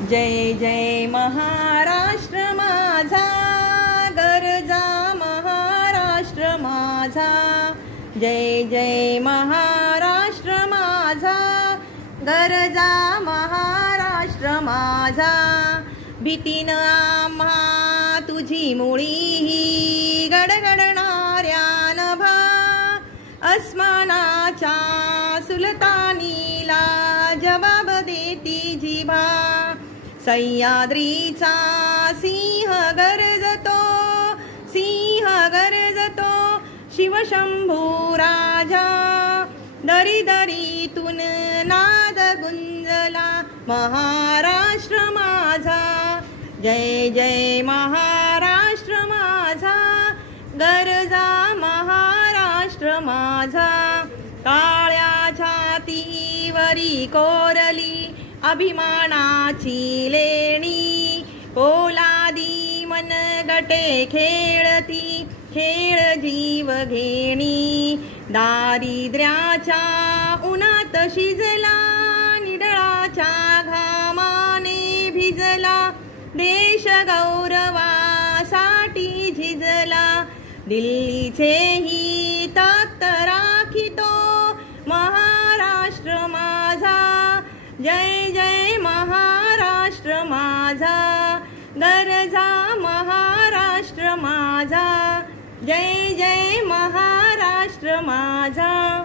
जय जय महाराष्ट्र माझा, गरजा महाराष्ट्र माझा। जय जय महाराष्ट्र माझा, गरजा महाराष्ट्र माझा। भीतीनं आम्हा तुझी मुळी ही गडगडणाऱ्या नभा, अस्मानाच्या सुलतानीला जबाब देती जिभा। सह्याद्रीचा सिंह गरजतो, सिंह गरजतो शिवशंभू राजा। दरी दरीतून नाद गुंजला महाराष्ट्र माझा। जय जय महाराष्ट्र माझा, गरजा महाराष्ट्र माझा। काळ्या छातीवरी कोरली अभिमानाची लेणी, पोलादी मनगटे खेळती खेळ जीव घेणी। दारिद्र्याच्या उन्हात शिजला, निडळाच्या घामाने भिजला, देश गौरवासाठी झिजला। दिल्लीचेही तख्त राखितो महाराष्ट्र माझा। जय जय महाराष्ट्र माझा, गरजा महाराष्ट्र माझा। जय जय महाराष्ट्र माझा।